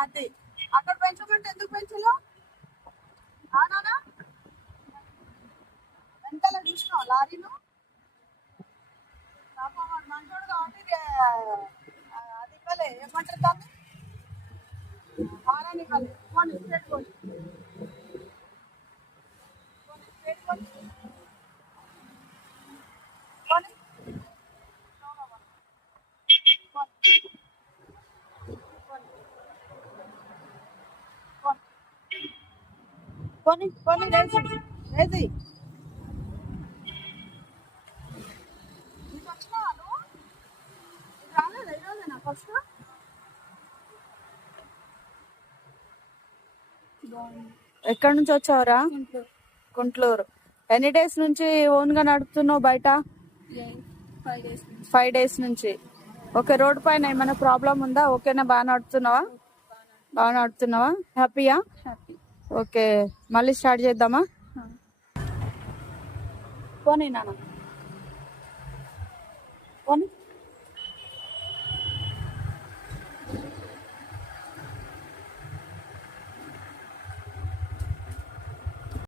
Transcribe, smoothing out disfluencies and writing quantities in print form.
అది అక్కడ పెంచమంటే ఎందుకు పెంచలో అవునా వెనకాల చూసినావు లారీను మంచోడు కాబట్టి అది ఇవ్వలే ఏమంటారు దాన్ని హారాన్ని ఇవ్వాలి పోనీ స్ట్రేట్ పోనీ స్ట్రేట్ పోనీ పోనీ పోనీ పోనీ రేసి రేసి నీకు వచ్చినావా నువ్వు నీకు రాలేదా ఈరోజేనా ఫస్ట్ ఎక్కడి నుంచి వచ్చావురా గుంటూరు ఎన్ని డేస్ నుంచి ఓన్ గా నడుపుతున్నావు బయట 5 డేస్ నుంచి ఓకే రోడ్ పైన ఏమైనా ప్రాబ్లం ఉందా ఓకేనా బాగా నడుపుతున్నావా హ్యాపీయా ఓకే మళ్ళీ స్టార్ట్ చేద్దామా పోనీ నాన్న పోనీ